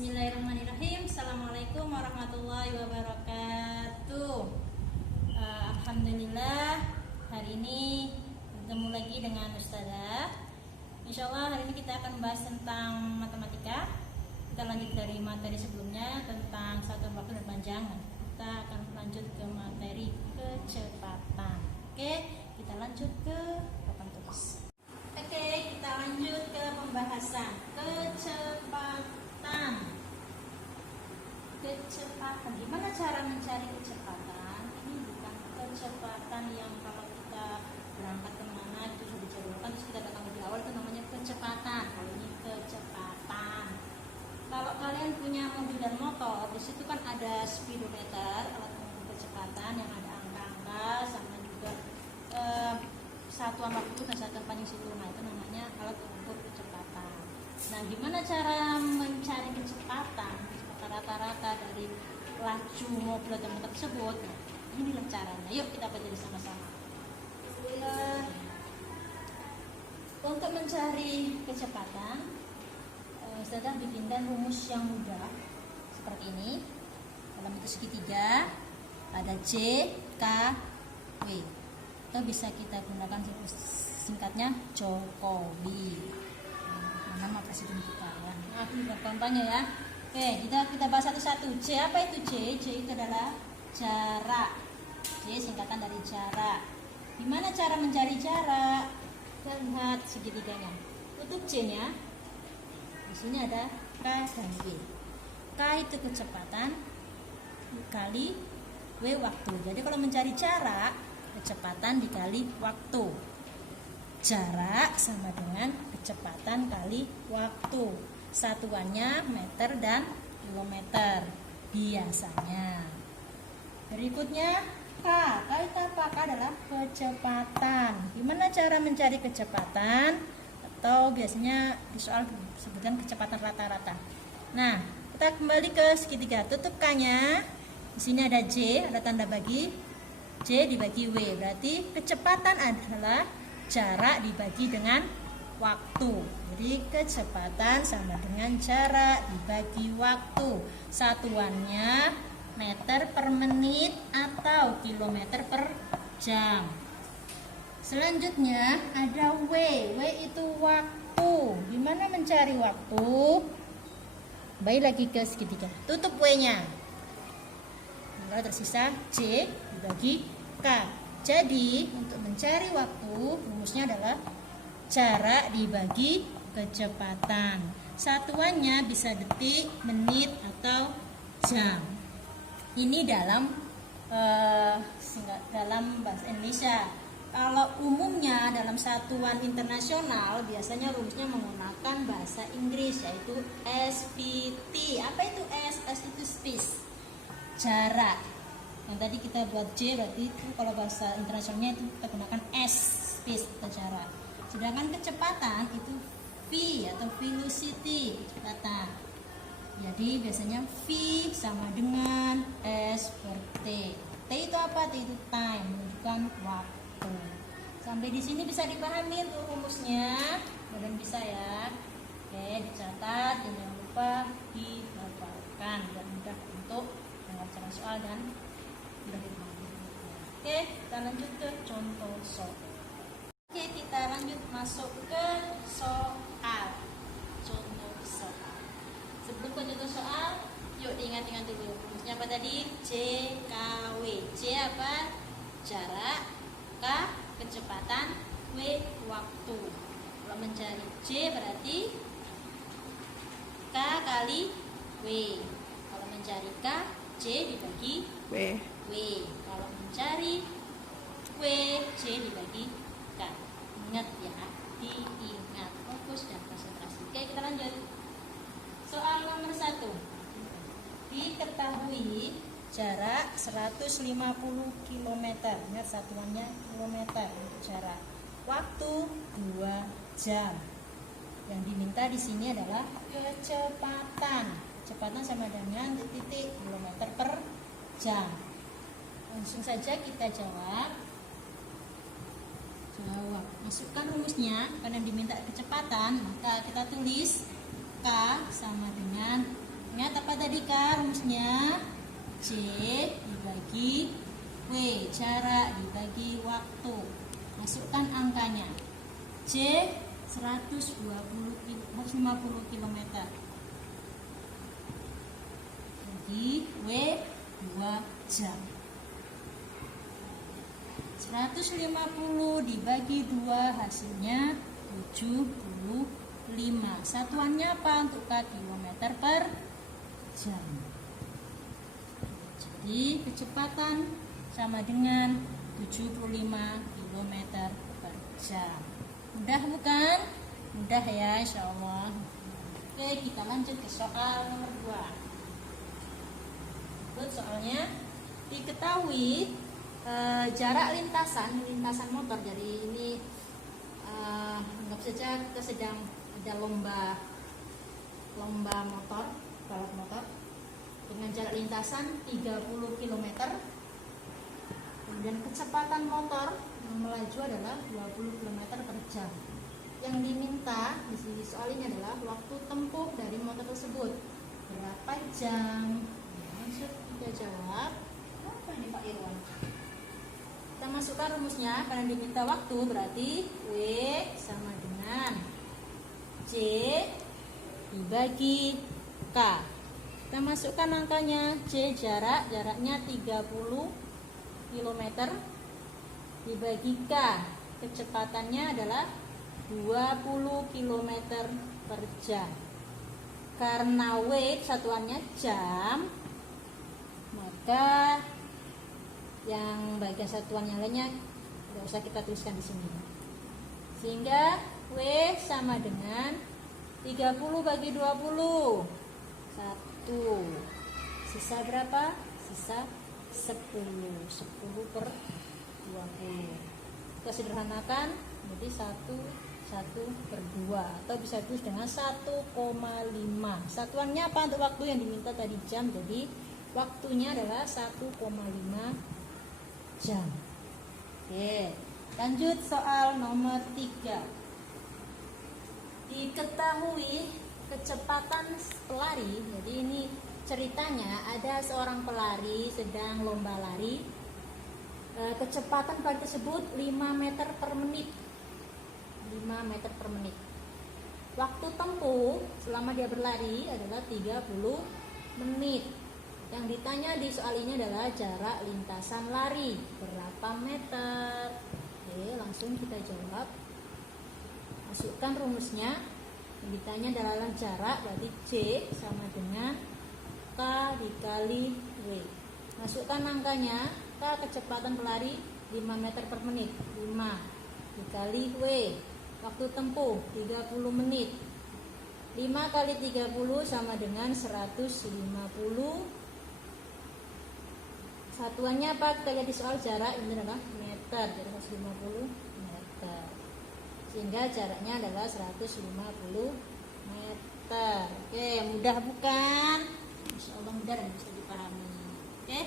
Bismillahirrahmanirrahim. Assalamualaikum warahmatullahi wabarakatuh. Alhamdulillah, hari ini bertemu lagi dengan Ustazah. Insyaallah hari ini kita akan membahas tentang matematika. Kita lanjut dari materi sebelumnya tentang satuan waktu dan panjang. Kita akan lanjut ke materi kecepatan. Oke, kita lanjut ke papan tulis. Oke, kita lanjut ke pembahasan kecepatan. Kecepatan. Gimana cara mencari kecepatan? Ini bukan kecepatan yang kalau kita berangkat kemana itu sudah dijadwalkan terus kita datang lebih awal, itu namanya kecepatan. Kalau ini kecepatan. Kalau kalian punya mobil dan motor, di situ kan ada speedometer, alat pengukur kecepatan yang ada angka-angka sama juga satuan waktu dan satuan panjang situ. Nah, itu namanya alat pengukur kecepatan. Nah, gimana cara mencari kecepatan rata-rata dari laju mobil atau motor tersebut? Nah, inilah caranya. Yuk kita pelajari sama-sama. Untuk mencari kecepatan, Ustazah bikinkan rumus yang mudah seperti ini. Dalam bentuk segitiga ada J, K, W. Atau bisa kita gunakan singkatnya Jokowi. Nama presiden kita ya. Nah, ini gampangnya ya. Oke, kita bahas satu-satu. J apa itu J? J itu adalah jarak. J singkatan dari jarak. Gimana cara mencari jarak? Kita lihat segitiganya. Tutup J-nya. Di sini ada K dan W. K itu kecepatan dikali W waktu. Jadi kalau mencari jarak, kecepatan dikali waktu. Jarak sama dengan kecepatan kali waktu. Satuannya meter dan kilometer biasanya. Berikutnya K. K itu apa? K adalah kecepatan. Gimana cara mencari kecepatan? Atau biasanya di soal disebutkan kecepatan rata-rata. Nah, kita kembali ke segitiga. Tutup K-nya. Di sini ada J, ada tanda bagi. J dibagi W. Berarti kecepatan adalah jarak dibagi dengan waktu. Jadi kecepatan sama dengan jarak dibagi waktu. Satuannya meter per menit atau kilometer per jam. Selanjutnya ada W. W itu waktu. Gimana mencari waktu? Baik lagi ke segitiga. Tutup W-nya. Lalu tersisa J dibagi K. Jadi untuk mencari waktu rumusnya adalah jarak dibagi kecepatan. Satuannya bisa detik, menit, atau jam. Ini dalam bahasa Indonesia. Kalau umumnya dalam satuan internasional biasanya rumusnya menggunakan bahasa Inggris, yaitu SPT. Apa itu S? S itu space, jarak. Yang tadi kita buat J berarti itu kalau bahasa internasionalnya itu kita gunakan S, space atau jarak. Sedangkan kecepatan itu V atau velocity, kecepatan. Jadi biasanya V sama dengan S per T. T itu apa? T itu time, menunjukkan waktu. Sampai di sini bisa dipahami tuh rumusnya. Mudah bisa ya. Oke, dicatat, jangan lupa dihafalkan dan mudah untuk mengerjakan soal dan mudah dipahami. Oke, kita lanjut ke contoh soal. Oke, kita lanjut masuk ke soal. Contoh soal. Sebelum ke contoh soal, yuk diingat-ingat dulu. Rumusnya apa tadi? J, K, W. J apa? Jarak. K, kecepatan. W, waktu. Kalau mencari J berarti K kali W. Kalau mencari K, J dibagi W. Kalau mencari W, J dibagi K. Ingat ya, diingat, fokus dan konsentrasi. Oke, kita lanjut. Soal nomor 1. Diketahui jarak 150 km. Ingat satuannya kilometer untuk jarak. Waktu 2 jam. Yang diminta di sini adalah kecepatan. Kecepatan sama dengan titik kilometer per jam. Langsung saja kita jawab. Masukkan rumusnya. Karena diminta kecepatan, maka kita tulis K sama dengan Ingat apa tadi Kak rumusnya? C dibagi W, jarak dibagi waktu. Masukkan angkanya. C 150 km. Bagi W 2 jam. 150 dibagi 2 hasilnya 75. Satuannya apa untuk K? Kilometer per jam. Jadi kecepatan sama dengan 75 km per jam. Mudah bukan? Mudah ya insya Allah. Oke, kita lanjut ke soal nomor 2. Soalnya diketahui jarak lintasan motor. Jadi ini anggap saja kita sedang ada lomba motor, balap motor dengan jarak lintasan 30 km. Kemudian kecepatan motor yang melaju adalah 20 km per jam. Yang diminta di sini soal ini adalah waktu tempuh dari motor tersebut. Berapa jam? Langsung kita jawab. Apa ini Pak Irwan? Kita masukkan rumusnya. Karena diminta waktu berarti W sama dengan C dibagi K. Kita masukkan angkanya. C jaraknya 30 km dibagi K, kecepatannya adalah 20 km per jam. Karena W satuannya jam, maka yang bagian satuan yang lainnya tidak usah kita tuliskan di sini. Sehingga W sama dengan 30 bagi 20 1. Sisa berapa? Sisa 10 per 20. Kita sederhanakan jadi 1 per 2 atau bisa tulis dengan 1,5. Satuannya apa untuk waktu yang diminta tadi jam, jadi waktunya adalah 1,5 jam. Oke, lanjut soal nomor 3. Diketahui kecepatan pelari, jadi ini ceritanya ada seorang pelari sedang lomba lari. Kecepatan pelari tersebut 5 meter per menit. 5 meter per menit. Waktu tempuh selama dia berlari adalah 30 menit. Yang ditanya di soal ini adalah jarak lintasan lari berapa meter. Oke, langsung kita jawab. Masukkan rumusnya. Yang ditanya adalah jarak, berarti C sama dengan K dikali W. Masukkan angkanya. K kecepatan pelari 5 meter per menit. 5 dikali W. Waktu tempuh 30 menit. 5 kali 30 sama dengan 150. Satuannya apa? Kita lihat di soal jarak, ini adalah meter. Jadi 150 meter. Sehingga jaraknya adalah 150 meter. Oke, mudah bukan? Insya Allah mudah dan bisa dipahami. Oke.